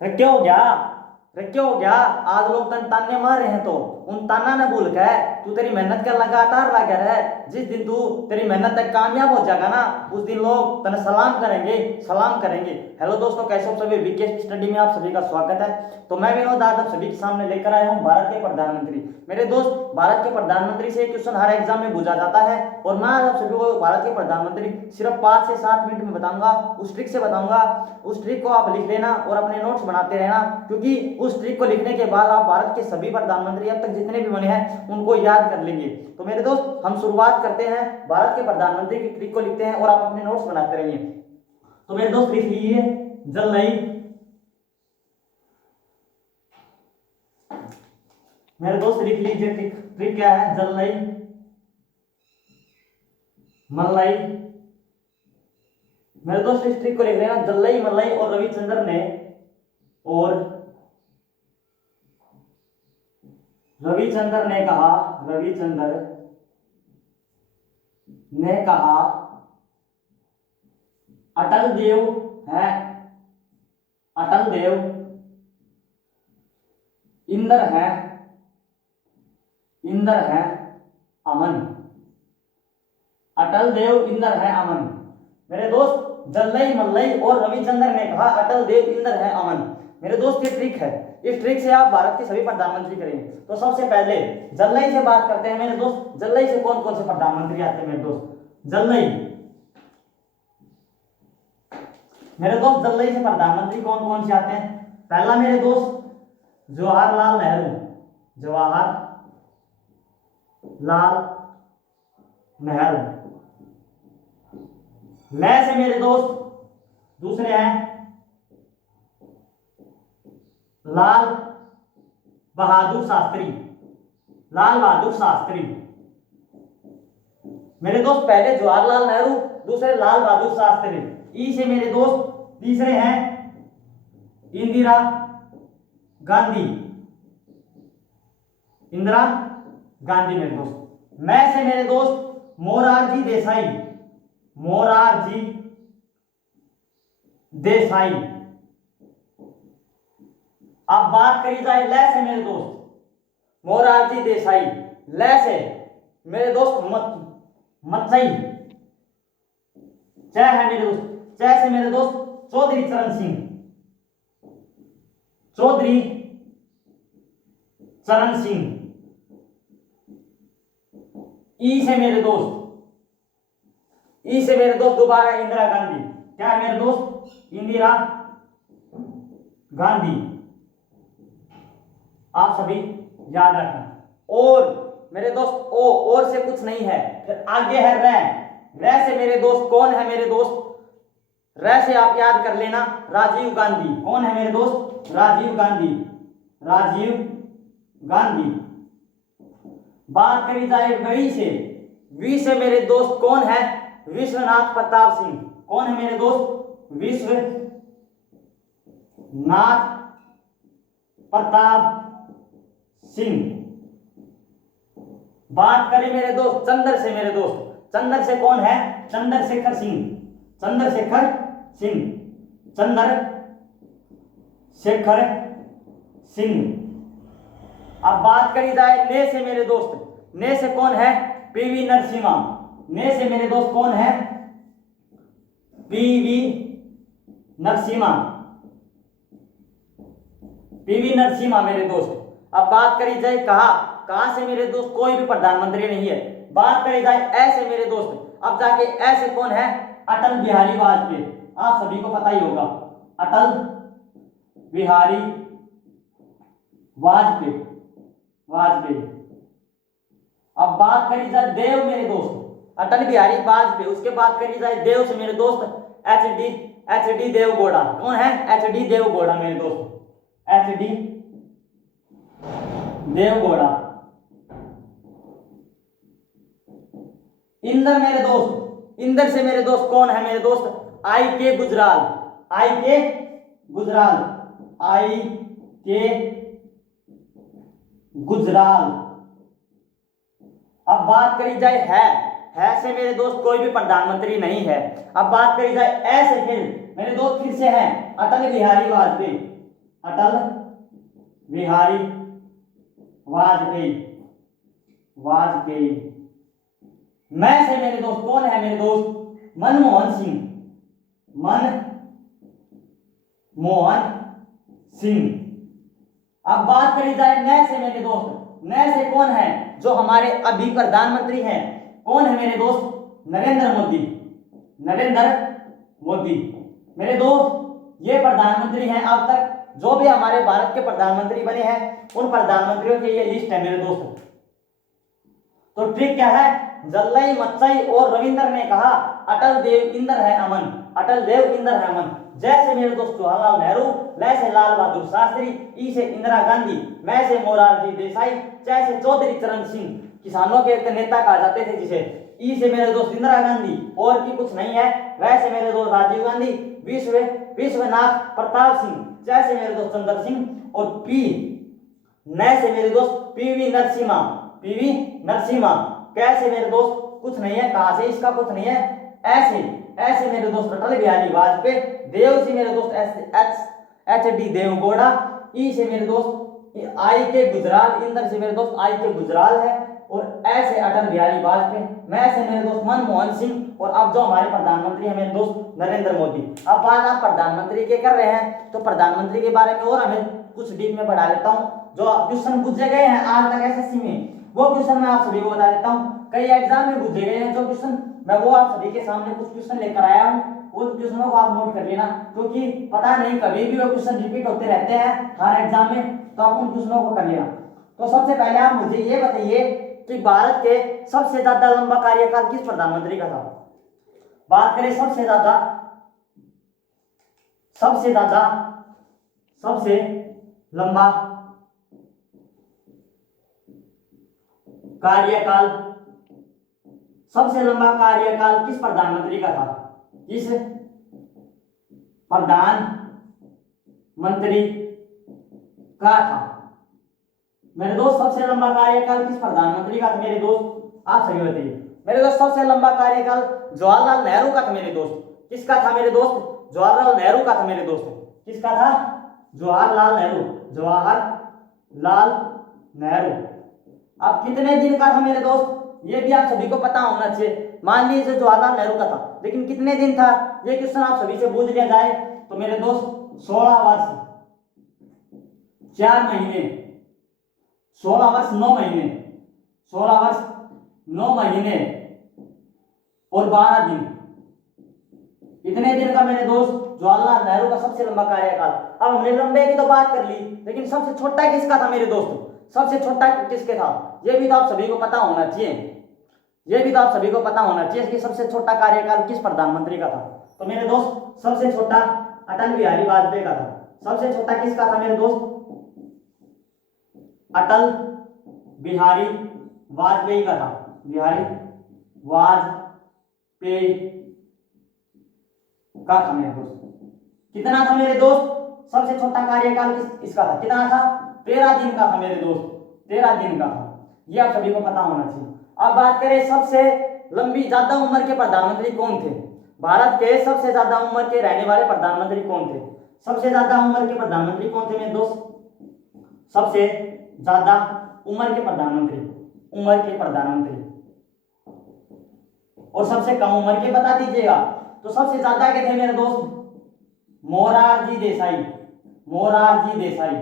अरे क्या हो गया? अरे क्या हो गया? आज लोग तन ताने मार रहे हैं तो उन ताना न भूल के तू तेरी मेहनत का लगातार लगा रहे। जिस दिन तू तेरी मेहनत तक कामयाब हो जाएगा ना, उस दिन लोग तने सलाम करेंगे, सलाम करेंगे। हेलो दोस्तों, कैसे हो सभी? वीकेएस स्टडी में आप सभी का स्वागत है। तो मैं विनोद आज आप सभी के सामने लेकर आया हूँ भारत के प्रधानमंत्री। मेरे दोस्त, भारत के प्रधानमंत्री से क्वेश्चन हर एग्जाम में पूछा जाता है और मैं आज आप सभी को भारत के प्रधानमंत्री सिर्फ 5 से 7 मिनट में बताऊंगा। उस ट्रिक से बताऊंगा, उस ट्रिक को आप लिख लेना और अपने नोट्स बनाते रहना, क्योंकि उस ट्रिक को लिखने के बाद आप भारत के सभी प्रधानमंत्री अब तक जितने भी बने हैं उनको याद कर लेंगे। तो मेरे दोस्त, हम शुरुआत करते हैं, भारत के प्रधानमंत्री की ट्रिक को लिखते हैं और आप अपने नोट्स बनाते रहिए। तो मेरे दोस्त लिख लीजिए, जल नई। मेरे दोस्त लिख लीजिए, ट्रिक ट्रिक क्या है? जल नई, मलई। मेरे दोस्त इस ट्रिक को लिख लेना, जल्लई मलई और रविचंद्र ने, और रविचंद्र ने कहा, रविचंद्र ने कहा अटल देव है, अटल देव इंद्र है, इंद्र है अमन, अटल देव इंद्र है अमन। मेरे दोस्त, जल्लई मल्लई और रविचंद्र ने कहा अटल देव इंद्र है अमन। मेरे दोस्त, ये ट्रिक है, इस ट्रिक से आप भारत के सभी प्रधानमंत्री करेंगे। तो सबसे पहले जल्लई से बात करते हैं मेरे दोस्त। जल्लई से कौन कौन से प्रधानमंत्री आते हैं मेरे दोस्त? जल्लई, मेरे दोस्त जल्लई से प्रधानमंत्री कौन कौन से आते हैं? पहला मेरे दोस्त जवाहरलाल नेहरू, जवाहरलाल नेहरू। ले से मेरे दोस्त दूसरे हैं लाल बहादुर शास्त्री, लाल बहादुर शास्त्री। मेरे दोस्त, पहले जवाहरलाल नेहरू, दूसरे लाल बहादुर शास्त्री। ई से मेरे दोस्त तीसरे हैं इंदिरा गांधी, इंदिरा गांधी मेरे दोस्त। मैं से मेरे दोस्त मोरारजी देसाई, मोरारजी देसाई। अब बात करी जाए ले से मेरे दोस्त, मोरारजी देसाई। ले से मेरे दोस्त मत्सई। च है मेरे दोस्त, च से मेरे दोस्त चौधरी चरण सिंह, चौधरी चरण सिंह। ई से मेरे दोस्त, ई से मेरे दोस्त दोबारा इंदिरा गांधी। क्या है मेरे दोस्त? इंदिरा गांधी। आप सभी याद रखना। और मेरे दोस्त ओ और से कुछ नहीं है, फिर आगे है रे। रे से मेरे दोस्त कौन है मेरे दोस्त? रे से आप याद कर लेना, राजीव गांधी। कौन है मेरे दोस्त? राजीव गांधी, राजीव गांधी। बात करी जाए वी से, वी से मेरे दोस्त कौन है? विश्वनाथ प्रताप सिंह। कौन है मेरे दोस्त? विश्वनाथ प्रताप सिंह। बात करें मेरे दोस्त चंद्र से, मेरे दोस्त चंद्र से कौन है? चंद्रशेखर सिंह, चंद्रशेखर सिंह, चंद्रशेखर सिंह। अब बात करी जाए ने से मेरे दोस्त, ने से कौन है? पीवी नरसिम्हा। ने से मेरे दोस्त कौन है? पीवी नरसिम्हा, पीवी नरसिम्हा मेरे दोस्त। अब बात करी जाए कहा से मेरे दोस्त कोई भी प्रधानमंत्री नहीं है। बात करी जाए ए से मेरे दोस्त, अब जाके ए से कौन है? अटल बिहारी वाजपेयी। आप सभी को पता ही होगा, अटल बिहारी वाजपेयी, वाजपेयी। अब बात करी जाए देव मेरे दोस्त, अटल बिहारी वाजपेयी, उसके बाद करी जाए देव से मेरे दोस्त एच डी देवगौड़ा। कौन है? एच डी देवगौड़ा मेरे दोस्त, एच डी देवगौड़ा। इंदर मेरे दोस्त, इंदर से मेरे दोस्त कौन है मेरे दोस्त? आई के गुजराल, आई के गुजराल, आई के गुजराल। अब बात करी जाए है से मेरे दोस्त कोई भी प्रधानमंत्री नहीं है। अब बात करी जाए ए से, फिर मेरे दोस्त फिर से है अटल बिहारी वाजपेयी, अटल बिहारी वाजपेयी। वाजपेयी। मैं से मेरे दोस्त कौन है मेरे दोस्त? मनमोहन सिंह। मनमोहन सिंह। अब बात करी जाए न से मेरे दोस्त, न से कौन है जो हमारे अभी प्रधानमंत्री हैं? कौन है मेरे दोस्त? नरेंद्र मोदी। नरेंद्र मोदी। मेरे दोस्त ये प्रधानमंत्री हैं अब तक जो भी हमारे भारत के प्रधानमंत्री बने हैं, उन प्रधानमंत्रियों की ये लिस्ट है मेरे दोस्त। तो ट्रिक क्या है? जल्लई मच्चई और रविंद्र ने कहा अटल देव इंदर है अमन। अटल देव इंदर है अमन। जैसे मेरे दोस्त जवाहरलाल नेहरू, लै से लाल बहादुर शास्त्री, ई से इंदिरा गांधी, मैं से मोरारजी देसाई, च से चौधरी चरण सिंह, किसानों के नेता कहा जाते थे जिसे। ई से मेरे दोस्त इंदिरा गांधी, और की कुछ नहीं है। वै से मेरे दोस्त राजीव गांधी, विश्वनाथ प्रताप सिंह, च से मेरे दोस्त चंद्र सिंह, और पी न से मेरे दोस्त पीवी नरसिम्हा। पीवी नरसिम्हा। कैसे मेरे दोस्त कुछ नहीं है, कहां से इसका कुछ नहीं है। ऐसे ऐसे मेरे दोस्त अटल बिहारी वाजपेयी। देव से मेरे दोस्त एच डी देवगौड़ा। ई से मेरे दोस्त आई के गुजराल। इंदर से मेरे दोस्त आई के गुजराल है। और ऐसे अटल बिहारी वाजपेयी। मैं से मेरे दोस्त मनमोहन सिंह। और अब जो हमारे प्रधानमंत्री है मेरे दोस्त नरेंद्र मोदी। अब बात आप प्रधानमंत्री के कर रहे हैं, तो प्रधानमंत्री के बारे में और हमें कुछ डीप में बढ़ा लेता हूँ। जो क्वेश्चन पूछे गए हैं आज तक एसएससी में, वो क्वेश्चन मैं आप सभी को बता देता हूँ। कई एग्जाम में पूछे गए हैं जो क्वेश्चन, मैं वो आप सभी के सामने कुछ क्वेश्चन लेकर आया हूँ। उन क्वेश्चनों को आप नोट कर लेना, क्योंकि पता नहीं कभी भी वो क्वेश्चन रिपीट होते रहते हैं हर एग्जाम में, तो आप उन क्वेश्चनों को कर लेना। तो सबसे पहले आप मुझे ये बताइए कि भारत के सबसे ज्यादा लंबा कार्यकाल किस प्रधानमंत्री का था? बात करें सबसे ज्यादा लंबा कार्यकाल, सबसे लंबा कार्यकाल किस प्रधानमंत्री का था? किस प्रधानमंत्री का था मेरे दोस्त? सबसे लंबा कार्यकाल किस प्रधानमंत्री का था मेरे दोस्त? आप सभी बताइए मेरे दोस्त। सबसे लंबा कार्यकाल जवाहरलाल नेहरू का था मेरे दोस्त। किसका था मेरे दोस्त? जवाहरलाल नेहरू का था मेरे दोस्त। किसका था? जवाहरलाल नेहरू। जवाहरलाल नेहरू। अब कितने दिन का था मेरे दोस्त? ये भी आप सभी को पता होना चाहिए। मान लीजिए जवाहरलाल नेहरू का था, लेकिन कितने दिन था? ये क्वेश्चन आप सभी से पूछ लिया जाए तो मेरे दोस्त 16 वर्ष 4 महीने, 16 वर्ष 9 महीने, 16 वर्ष 9 महीने और 12 दिन। इतने दिन का मेरे दोस्त जवाहरलाल नेहरू का सबसे लंबा कार्यकाल। अब हमने लंबे की तो बात कर ली, लेकिन सबसे छोटा किसका था मेरे दोस्त? सबसे छोटा किसके था? ये भी तो आप सभी को पता होना चाहिए। ये भी तो आप सभी को पता होना चाहिए कि सबसे छोटा कार्यकाल किस प्रधानमंत्री का था। तो मेरे दोस्त सबसे छोटा अटल बिहारी वाजपेयी का था। सबसे छोटा किसका था मेरे दोस्त? अटल बिहारी वाजपेयी का था। बिहारी वाजपेयी का था मेरे दोस्त। कितना था मेरे दोस्त? सबसे छोटा कार्यकाल इसका था। कितना था? 13 दिन का था मेरे दोस्त। 13 दिन का था। ये आप सभी को पता होना चाहिए। अब बात करें सबसे लंबी ज्यादा उम्र के प्रधानमंत्री कौन थे? भारत के सबसे ज्यादा उम्र के रहने वाले प्रधानमंत्री कौन थे? सबसे ज्यादा उम्र के प्रधानमंत्री कौन थे मेरे दोस्त? सबसे ज्यादा उम्र के प्रधानमंत्री, और सबसे कम उम्र के बता दीजिएगा। तो सबसे ज्यादा के थे मेरे दोस्त मोरारजी देसाई। मोरारजी देसाई।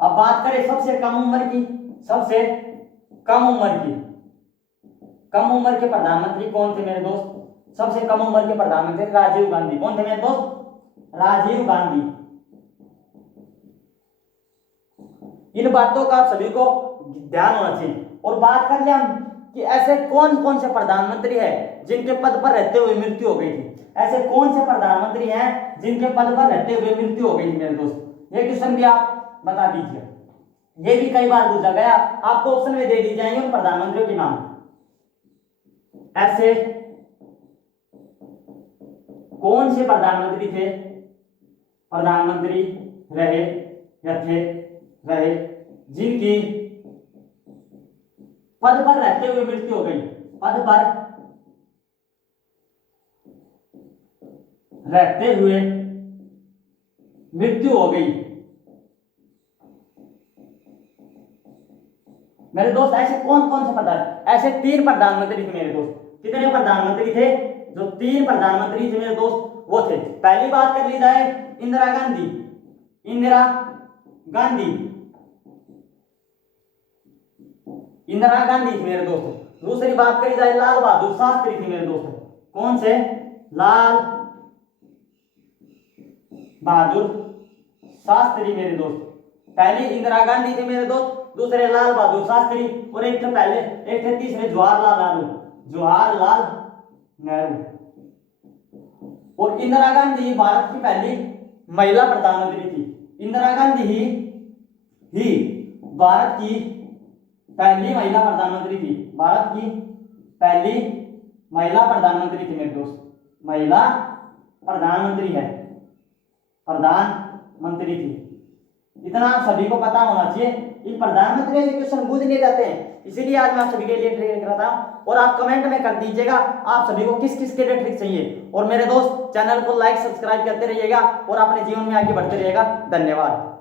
अब बात करें सबसे कम उम्र की, सबसे कम उम्र के प्रधानमंत्री कौन थे मेरे दोस्त? सबसे कम उम्र के प्रधानमंत्री राजीव गांधी। कौन थे मेरे दोस्त? राजीव गांधी। इन बातों का आप सभी को ध्यान होना चाहिए। और बात कर ले हम कि ऐसे कौन कौन से प्रधानमंत्री हैं जिनके पद पर रहते हुए मृत्यु हो गई थी। ऐसे कौन से प्रधानमंत्री हैं जिनके पद पर रहते हुए मृत्यु हो गई थी मेरे दोस्त? ये क्वेश्चन भी आप बता दीजिए। ये भी कई बार पूछा गया, आपको ऑप्शन में दे दी जाएंगे उन प्रधानमंत्रियों के नाम। ऐसे कौन से प्रधानमंत्री थे, प्रधानमंत्री रहे या रहे जिनकी पद पर रहते हुए मृत्यु हो गई? पद पर रहते हुए मृत्यु हो गई। मेरे दोस्त ऐसे कौन कौन से प्रधान, ऐसे 3 प्रधानमंत्री थे मेरे दोस्त। कितने प्रधानमंत्री थे? जो 3 प्रधानमंत्री थे मेरे दोस्त वो थे। पहली बात कर ली जाए इंदिरा गांधी, इंदिरा गांधी, इंदिरा गांधी थी मेरे दोस्त। दूसरी बात करी जाए लाल बहादुर शास्त्री थी मेरे दोस्त। कौन से? लाल बहादुर शास्त्री मेरे दोस्त। पहली इंदिरा गांधी थे मेरे दोस्त, दूसरे लाल बहादुर शास्त्री, और एक थे पहले, एक थे तीसरे जवाहरलाल नेहरू, जवाहरलाल नेहरू। और इंदिरा गांधी भारत की पहली महिला प्रधानमंत्री थी। इंदिरा गांधी ही भारत की पहली महिला प्रधानमंत्री थी। भारत की पहली महिला प्रधानमंत्री थी मेरे दोस्त। महिला प्रधानमंत्री है, प्रधानमंत्री थी। इतना आप सभी को पता होना चाहिए। इस प्रधानमंत्री से क्वेश्चन पूछ लिए जाते हैं, इसीलिए आज मैं आप सभी के लिए ट्रिक लेकर आता हूं। और आप कमेंट में कर दीजिएगा आप सभी को किस किस के लिए ट्रिक चाहिए। और मेरे दोस्त चैनल को लाइक सब्सक्राइब करते रहिएगा और अपने जीवन में आगे बढ़ते रहिएगा। धन्यवाद।